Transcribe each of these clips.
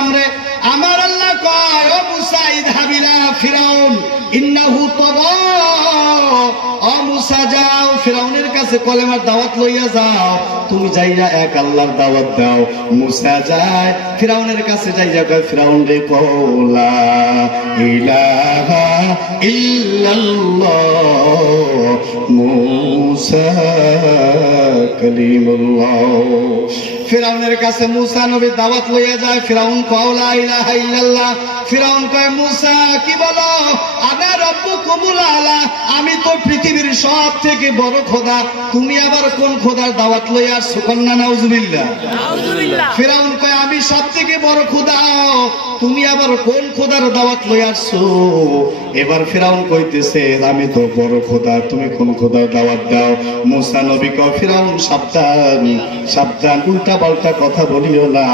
আমরে আমার আল্লাহ কয় ও মুসা ইযহাব ইলা ফিরাউন ইন্নাহু তাগা। ও মুসা যাও ফিরাউনের কাছে কলেমার দাওয়াত লইয়া যাও, তুমি যাইয়া এক আল্লাহর দাওয়াত দাও। মুসা যায় ফিরাউনের কাছে যাইয়া কয় ফিরাউন রে কওলা ইলাহা ইল্লাল্লাহ মুসা কালিমুল্লাহ। ফিরাউনের কাছে মুসা নবী দাওয়াত লইয়া যায়। ফিরাউন কয় লা ইলাহা ইল্লাল্লাহ। ফিরাউন কয় মুসা কি বলো? আনা রাব্বুকুমুল আলা, আমি তো পৃথিবীর সব থেকে বড় খোদা, তুমি আবার কোন খোদার দাওয়াত লইয়া আসছো? কন্যা নাউজুবিল্লাহ। ফিরাউন কয় আমি সব থেকে বড় খোদা, তুমি আবার কোন খোদার দাওয়াত লইয়া আসছো? এবার ফিরাউন কইতেছে আমি তো বড় খোদা, তুমি কোন খোদার দাওয়াত দাও? মুসা নবী কয় ফিরাউন সাবধান সাবধান, উল্টা পাল্টা কথা বলিও না,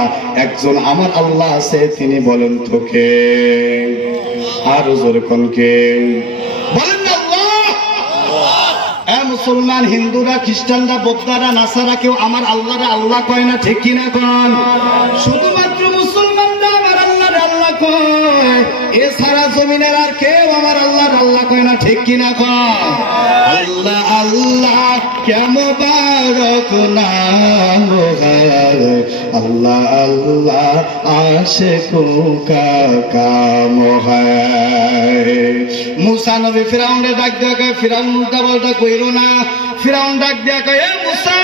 একজন আমার আল্লাহ আছে, তিনি বলেন তোকে। আর জোরে কোন কে? বলেন না আল্লাহ। মুসলমান, হিন্দুরা, খ্রিস্টানরা, বৌদ্ধরা, নাসারা কেউ আমার আল্লাহরে আল্লাহ কয় না, ঠিক কিনা কন? শুধুমাত্র মুসলমানরা আমার আল্লাহরে আল্লাহ কয়, এছাড়া জমিনের আর কেউ আমার আল্লাহরে আল্লাহ কয় না, ঠিক কিনা কন? আল্লাহ আল্লাহ क्या मुबारक नाम है, अल्लाह अल्लाह आशिकों का काम है। मूसा नबी फिराउन रे डाक दिया कहे फिराउन उल्टा पाल्टा कइरो ना। फिराउन डाक दिया कहे मूसा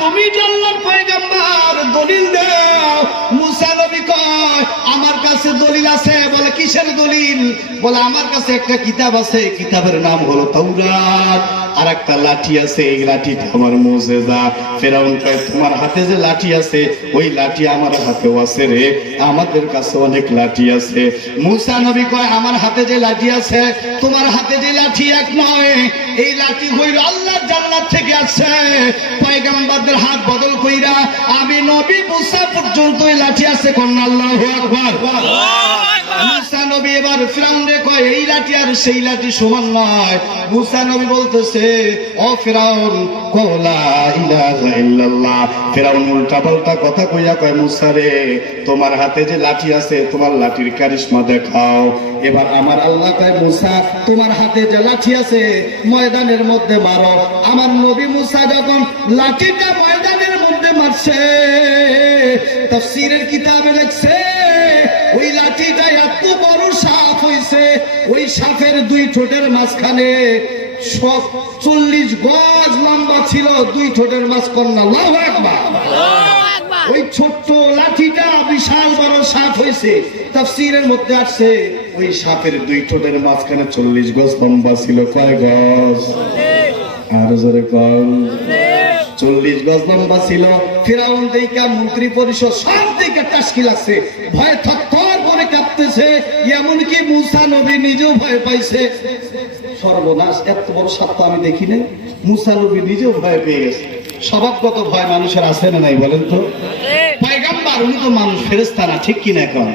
তুমি যে আল্লাহর পয়গম্বর, দলিল দাও। মুসা নবী কয় আমার কাছে দলিল আছে। বলে কিসের দলিল? বলে আমার কাছে একটা কিতাব আছে, কিতাবের নাম হলো তাওরাত, আর একটা লাঠি আছে, এই লাঠিটা আমার মুজিজা। ফিরাউন কয় তোমার হাতে যে লাঠি আছে ওই লাঠি আমার হাতেও আছে রে, আমাদের কাছে অনেক লাঠি আছে। মুসা নবী কয় আমার হাতে যে লাঠি আছে তোমার হাতে যে লাঠি এক নয়, এই লাঠি হইল আল্লাহর জান্নাত থেকে আসছে। পয়গম্বরদের হাত বদল কইরা আমি নবী মুসা পর্যন্ত এই লাঠি আছে, কন্যা আল্লাহু আকবার। মুসা নবী এবার ফিরাউন রে কয় এই লাঠি আর সেই লাঠি সমান নয়। মুসা নবী বলতেছে ও ফিরাউন কওলা ইলাহা ইল্লাল্লাহ। ফিরাউন উল্টা পাল্টা কথা কইয়া কয় মুসা রে তোমার হাতে যে লাঠি আছে তোমার লাঠির কারিশমা দেখাও। এবার আমার আল্লাহ কয় মুসা তোমার হাতে যে লাঠি আছে ময়দানের মধ্যে মারো। আমার নবী মুসা যখন লাঠিটা ময়দানের মধ্যে মারছে, তাফসীরের কিতাবে লেখছে ওই লাঠিটা এত বড় সাপ হইছে, ওই সাপের দুই ঠোঁটের মাঝখানে 40 গজ লম্বা ছিল, দুই ঠোঁটের মাঝখানে। আল্লাহু আকবার। ওই ছোট্ট লাঠিটা বিশাল বড় সাপ হইছে। তাফসীরের মধ্যে আছে ওই সাপের দুই ঠোঁটের মাঝখানে 40 গজ লম্বা ছিল। কয় গজ? আর জোরে কোন? 40 গজ লম্বা ছিল। ফিরাউন দেখা মন্ত্রী পরিষদ সব দিকে টাসকি লাগছে, ভয় থরথর করে কাঁপতেছে, এমনকি মুসা নবী নিজেও ভয় পাইছে। সর্বনাশ, এত বড় সাপ তো আমি দেখি নাই। মুসা নবী নিজেও ভয় পেয়ে গেছে। স্বভাবগত ভয় মানুষের আছে না নাই বলেন তো? পয়গম্বর উনি তো মানুষ, ফেরেশতা না, ঠিক কিনা এখন?